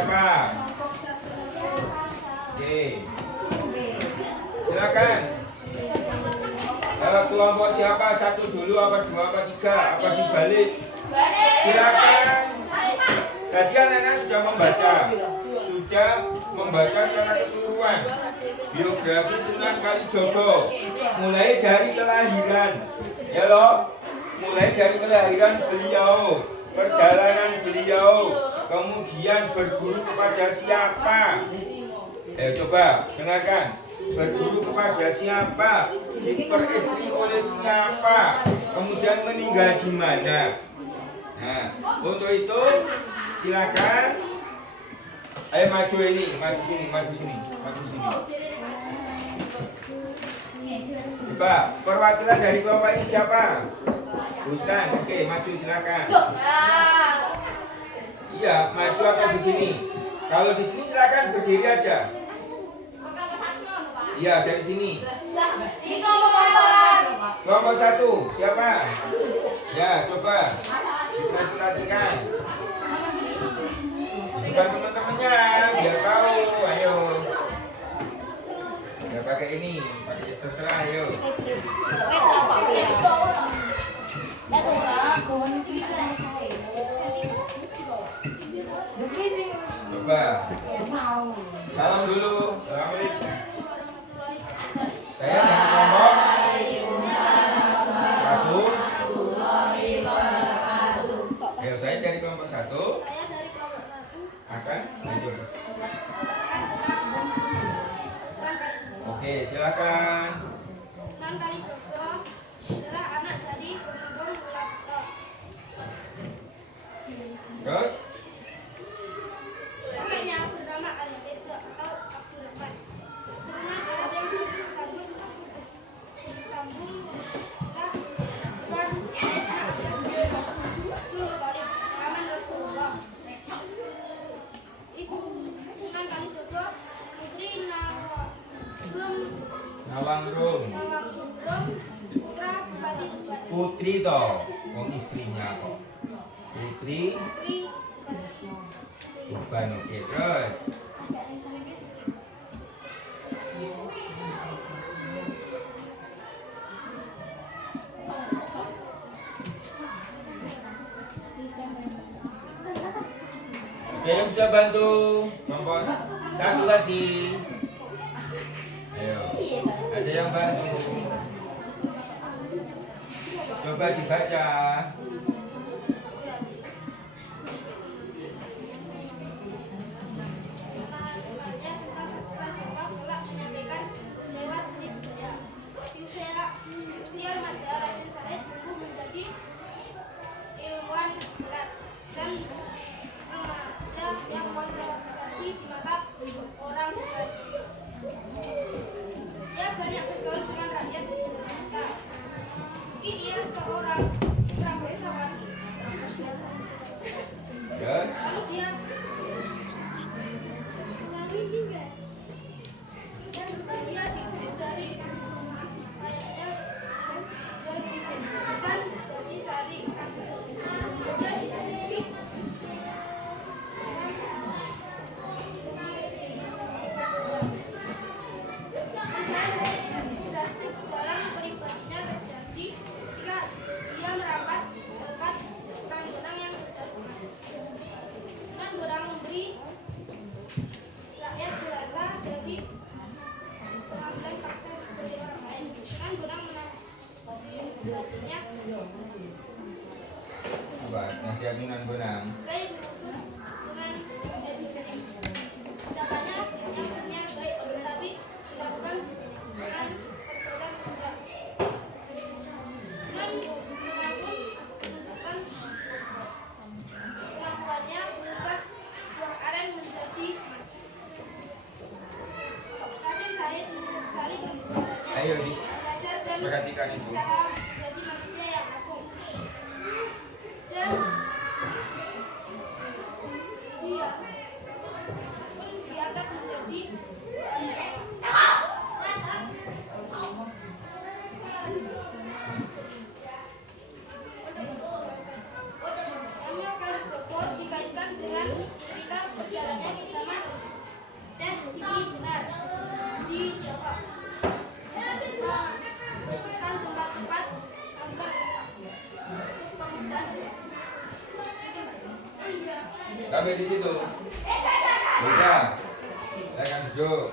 siapa? Oke. Silakan. Kelompok siapa? Satu dulu apa dua apa tiga? Apa dibalik? Silakan. Tadi anak-anak sudah membaca secara keseluruhan biografi Sunan Kalijogo, mulai dari kelahiran, ya loh, mulai dari kelahiran beliau, perjalanan beliau, kemudian berguru kepada siapa? Coba dengarkan, berguru kepada siapa, diperistri oleh siapa, kemudian meninggal di mana. Nah, untuk itu silakan. Ayo maju ini, maju sini. Coba, perwakilan dari kelompok ini siapa? Bustan, oke, maju silakan. Iya, maju atau di sini? Kalau di sini silakan berdiri aja. Iya, dari sini. Kelompok satu, siapa? Ya, coba dipresentasikan. Bukan teman-temannya, biar tahu. Ayo. Ya pakai ini, pakai terserah. Ayo. Coba. Salam dulu. Assalamualaikum. Saya dari kelompok satu. Ayo, saya dari kelompok satu. Akan lanjut. Oke, silakan. Sunan Kalijogo adalah anak dari Tumenggung Wulakto. Terus? Kakeknya bernama Al-Tejo atau Abdurrahman. Keturunan Arab yang disambung setelah bukan paman Rasulullah. Sunan Kalijogo putri Nawangrum. Putra Bupati Tuban. Putri toh, istrinya kok. Putri Tuban. Oke, terus. Ada yang bisa bantu kelompok satu tadi? Ayo, ada yang bantu? Coba dibaca. Usia remaja Raden Syahid tumbuh menjadi ilmuwan silat dan remaja yang kontroversi di mata orang Tuban. Ia banyak bergaul dengan rakyat Jakarta. Meski ia seorang putra bangsawan, lalu dia dididik dari ayahnya dan dijadikan jadi sari. Dia dididik drastis dalam pribadinya terjadi ketika dia merampas tongkat Sunan Bonang yang berdas emas. Sunan Bonang memberi rakyat jelata dari pengambilan paksa dari orang lain. Sunan Bonang menasihatinya Coba nasihat Sunan Bonang. baik menuntut dengan edukasi. Pendapatnya yang berniat baik tetapi dilakukan dengan perbuatan juga. Sunan mengaku menunjukkan kemampuannya mengubah buah aren menjadi emas. Raden Syahid menyesali perbuatannya. Ayo, Belajar dan perhatikan itu. berusaha menjadi manusia yang agung. Dan dia pun diangkat menjadi Sampai di situ. Sudah. Silakan duduk.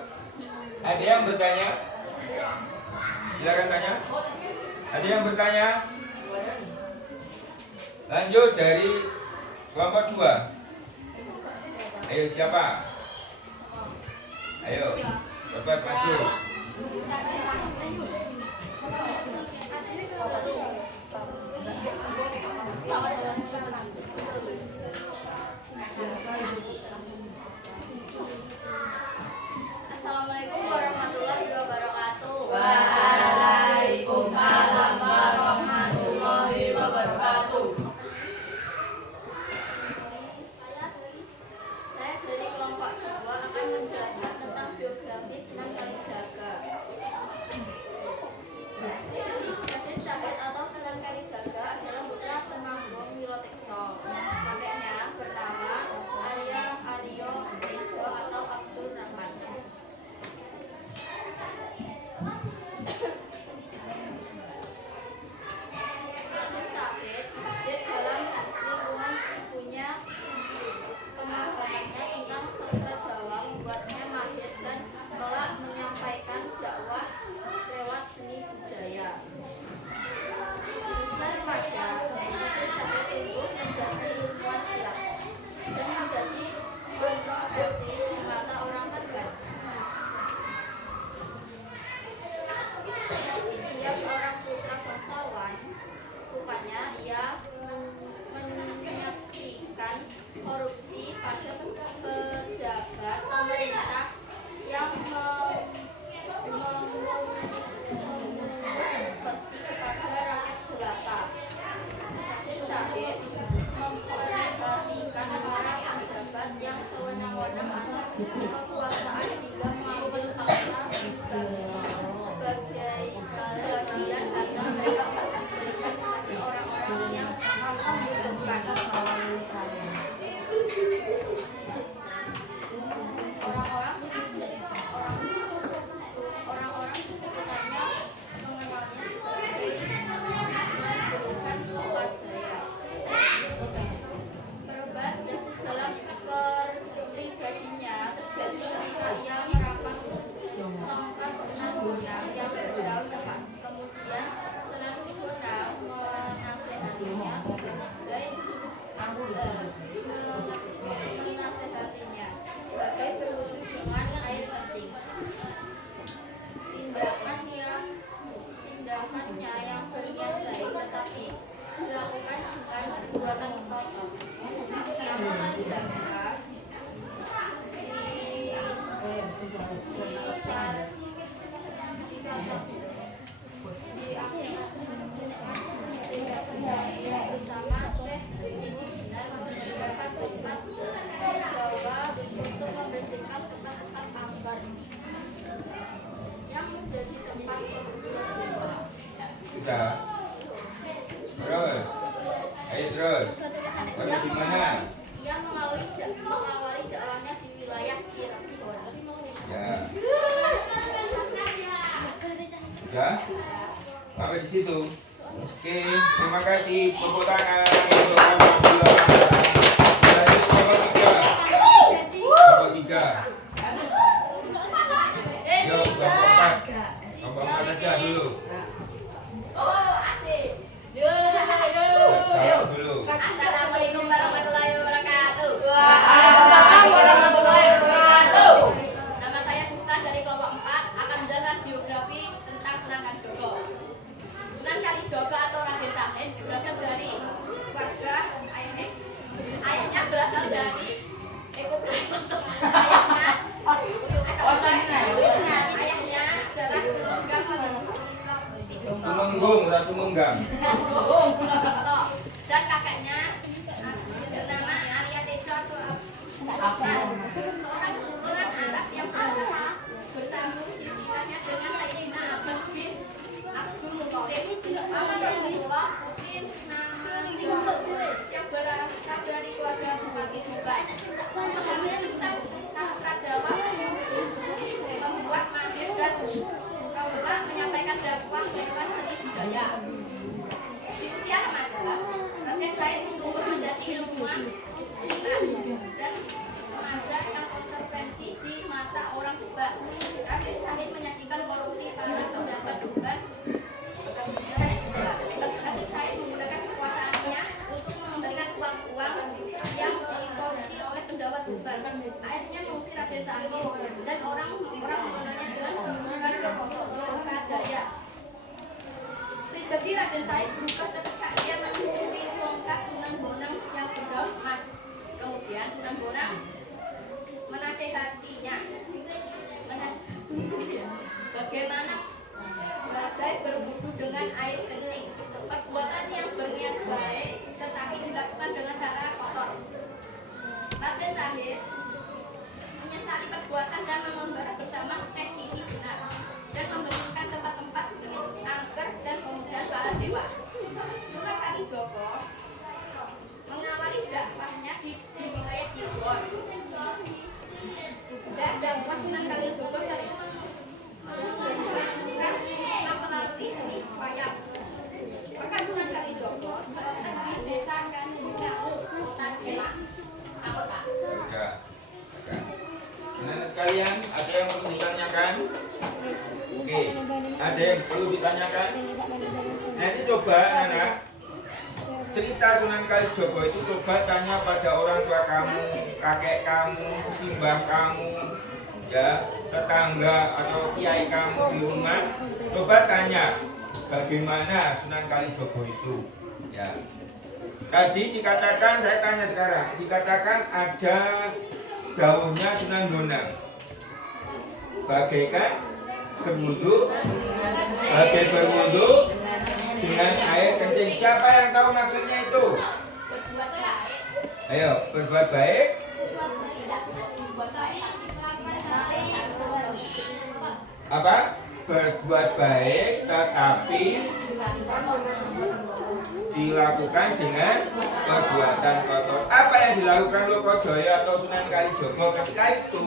Ada yang bertanya? Silakan tanya. Ada yang bertanya? Lanjut dari kelompok 2. Ayo siapa? Ayo, cepat maju. Assalamualaikum warahmatullahi wabarakatuh. Waalaikumsalam warahmatullahi wabarakatuh. Saya dari kelompok 2 akan menjelaskan tentang biografi Sunan Kalijaga. Raden Syahid atau Sunan Kalijaga adalah putra Temanggung Wilotekto. Kakeknya bernama Aryo Tejo atau Abdul Rahman. Raden Syahid dididik dalam lingkungan ibunya. Kemampuannya tentang sastra Jawa membuatnya mahir dan kelak menyampaikan dakwah lewat seni budaya. Usia remaja, Raden Syahid tumbuh menjadi ilmuwan silat dan menjadi kontroversi di mata orang terdekat. Meski ia seorang putra bangsawan, rupanya ia menyaksikan korupsi pada pejabat pemerintah yang mengupeti kepada rakyat jelata. Raden Syahid memperhatikan para pejabat yang sewenang-wenang atas kekuasaan hingga mengambil paksa sebagai bagian harta mereka untuk diberikan kepada orang-orang yang membutuhkan. Orang-orang di sekitarnya mengenalnya sebagai menjulukan Bapak Jaya. Perubahan drastis dalam pribadinya terjadi ketika ia merampas tongkat Sunan Bonang yang berdaun lepas. Kemudian Sunan Bonang menasehatinya sebagai berwudu dengan air kencing. Tindakannya yang berniat baik tetapi dilakukan dengan perbuatan kotor. Nama Kalijaga bersama Syekh Sini Sinar ke beberapa tempat di Jawa untuk membersihkan tempat-tempat angker yang menjadi tempat penguburan jiwa. Sudah. Terus. Ayo terus. Sampai di mana? Ia mengawali dakwahnya di wilayah Cirebon. Ya. Sudah? Sampai di situ. Oke, terima kasih. Tepuk tangan untuk kelompok 2. Lanjut kelompok 3. Kelompok 3. Yuk, kelompok 4. Kelompok 4 aja dulu. Oh, asik. Salam dulu. Assalamualaikum warahmatullahi wabarakatuh. Waalaikumsalam warahmatullahi wabarakatuh. Nama saya Gusta dari kelompok 4 akan menjelaskan biografi tentang Sunan Kalijaga. Sunan Kalijaga atau Raden Syahid berasal dari keluarga ayahnya berasal dari ayahnya adalah Tumenggung, Ratu Menggang. dan kakeknya bernama Arya Tejo atau seorang keturunan Arab yang bersambung sisirannya dengan Sayyidina Abbas bin Abdul Muthalib. Paman Rasulullah putri nama yang berasal dari keluarga Bupati Tuban. Memahami tentang sastra Jawa, membuat mahir dan menyampaikan dakwah lewat seni budaya. Di usia mata orang Tuban. Raden Syahid menyaksikan korupsi para pejabat Tuban. Raden Syahid menggunakan kekuasaannya untuk memberikan uang-uang yang dikorupsi oleh penjabat Tuban. Akhirnya mengusir Raden Syahid dan orang-orang mengenalnya dengan julukan Lokajaya. Bagi Raden Syahid berubah ketika ia mencuri tongkat Sunan Bonang yang berdaun emas. Kemudian Sunan Bonang menasehatinya bagaimana badai berwudu dengan air kencing, perbuatan yang berniat baik tetapi dilakukan dengan cara kotor. Raden Syahid menyesali perbuatan dan membahas bersama Syekh Siti Jenar dan membentukkan tempat-tempat dengan angker dan pemujaan para dewa. Sunan Kalijogo mengawali dakwahnya di wilayah Cirebon. Dan dakwah Sunan Kalijogo sering melalui seni wayang. Maka Sunan Kalijogo di desa Kanjinau, Kota Demak. Anak sekalian, ada yang perlu ditanyakan? Oke, ada yang perlu ditanyakan? Nanti coba anak cerita Sunan Kalijogo itu coba tanya pada orang tua kamu, kakek kamu, simbah kamu, ya, tetangga atau kiai kamu di rumah. Coba tanya bagaimana Sunan Kalijogo itu, ya. Tadi dikatakan, saya tanya sekarang, dikatakan ada daunnya Sunan Bonang, bagaikan berwudu, dengan air kencing. Siapa yang tahu maksudnya itu? Ayo, berbuat baik. Apa? Berbuat baik tetapi dilakukan dengan perbuatan kotor. Apa yang dilakukan Lokajaya atau Sunan Kalijogo ketika itu?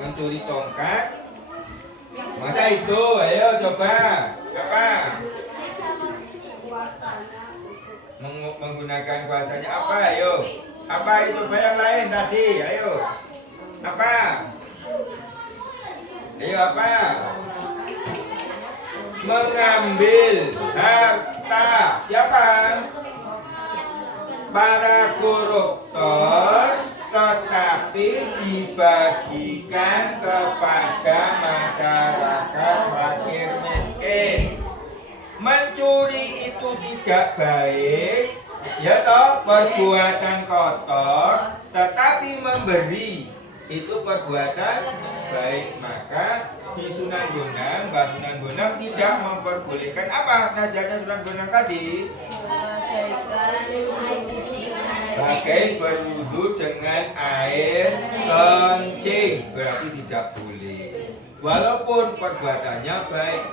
Mencuri tongkat. Masa itu? Ayo coba. Apa? Menggunakan kuasanya apa? Ayo. Apa itu? Coba yang lain tadi. Ayo. Apa? Ayo apa? Mengambil harta siapa? Para koruptor, tetapi dibagikan kepada masyarakat fakir miskin. Mencuri itu tidak baik, ya toh, perbuatan kotor, tetapi memberi itu perbuatan baik. Maka di Sunan Bonang, Mbak Sunan Bonang tidak memperbolehkan apa nasihatnya Sunan Bonang tadi? Pakai berwudu dengan air kencing, berarti tidak boleh. Walaupun perbuatannya baik.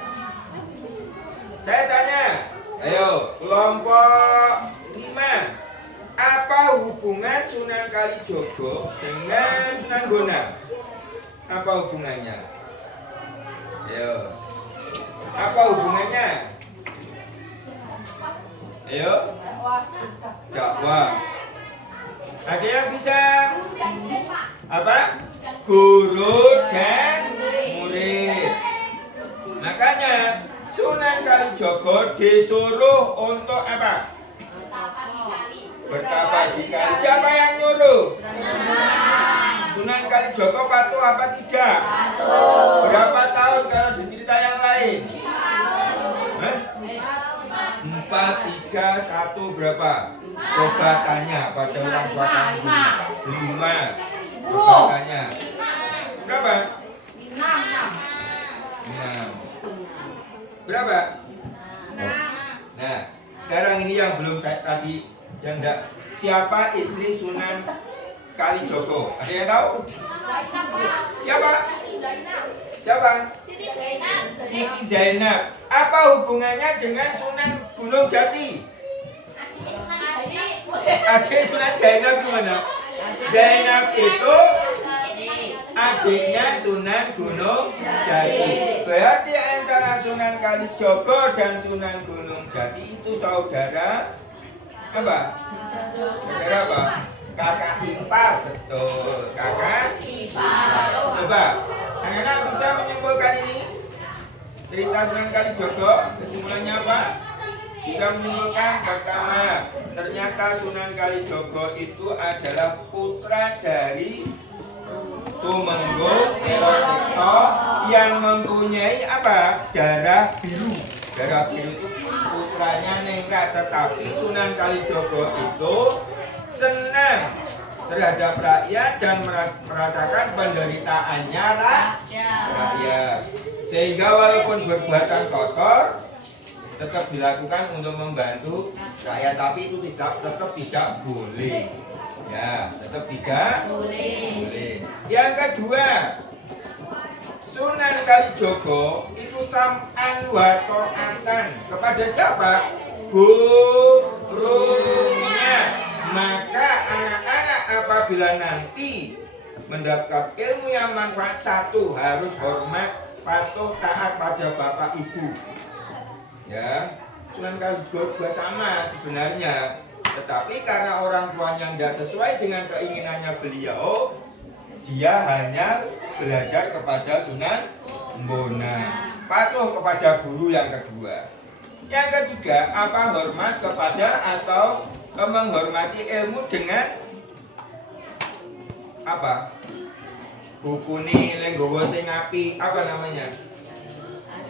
Saya tanya, ayo kelompok 5. Apa hubungan Sunan Kalijogo dengan Sunan Bonang? Apa hubungannya? Ayo. Apa hubungannya? Ayo. Dakwah. Ada yang bisa? Apa? Guru dan murid. Makanya Sunan Kalijogo disuruh untuk apa? Bertapa di kali. Siapa yang nyuruh? Sunan Kalijogo patuh apa tidak? Patuh. Berapa tahun kalau di cerita yang lain? 4, 3, 1 berapa? Coba tanya pada orang tua kamu. 5. Coba tanya. Berapa? 6. Berapa? Nah, sekarang ini yang belum saya tadi, yang enggak. Siapa istri Sunan Kalijogo? Ada yang tahu? Siapa? Siapa? Siti Zainab. Siti Zainab. Apa hubungannya dengan Sunan Gunung Jati? Adik Sunan Zainab gimana? Zainab itu adiknya Sunan Gunung Jati. Berarti antara Sunan Kalijogo dan Sunan Gunung Jati itu saudara apa? Saudara apa? Kakak ipar, betul. Kakak ipar. Coba, anak-anak bisa menyimpulkan ini? Cerita Sunan Kalijogo, kesimpulannya apa? Bisa menyimpulkan pertama, ternyata Sunan Kalijogo itu adalah putra dari Tumenggung Elotikto yang mempunyai apa? Darah biru. Darah biru itu putranya Ningrat, tetapi Sunan Kalijogo itu senang terhadap rakyat dan merasakan penderitaannya rakyat. Sehingga walaupun perbuatan kotor tetap dilakukan untuk membantu rakyat, tapi itu tetap tidak boleh. Ya, tetap tidak boleh. Yang kedua, Sunan Kalijogo itu sam'an wa ta'atan kepada siapa? Gurunya. Maka anak-anak apabila nanti mendapat ilmu yang manfaat, satu, harus hormat, patuh, taat pada bapak ibu. Ya, Sunan Kalijogo juga sama sebenarnya. Tetapi karena orang tuanya tidak sesuai dengan keinginannya beliau, dia hanya belajar kepada Sunan Mbona, patuh kepada guru yang kedua. Yang ketiga, apa? Hormat kepada atau menghormati ilmu dengan apa? Buku ini lenggowo sing api, apa namanya?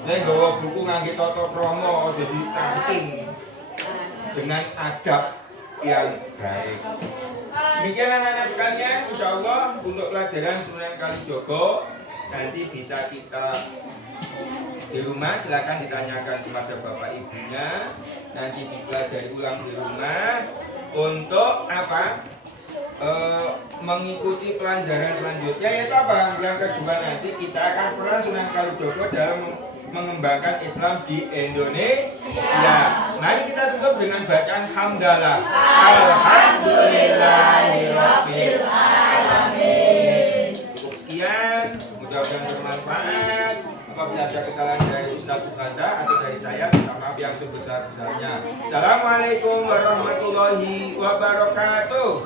Lenggowo buku ngangge tata krama jadi kanting dengan adab yang baik. Demikian anak-anak sekalian, insya Allah untuk pelajaran Sunan Kalijogo nanti bisa kita di rumah, silakan ditanyakan kepada bapak ibunya, nanti dipelajari ulang di rumah untuk apa? Mengikuti pelajaran selanjutnya, yaitu apa? Yang kedua, nanti kita akan peran Sunan Kalijogo dalam mengembangkan Islam di Indonesia. Mari kita tutup dengan bacaan hamdalah. Alhamdulillahirabbil alamin. Cukup sekian, mudah-mudahan bermanfaat. Apabila ada kesalahan dari Ustaz Ustazah atau dari saya, minta maaf yang sebesar-besarnya. Assalamualaikum warahmatullahi wabarakatuh.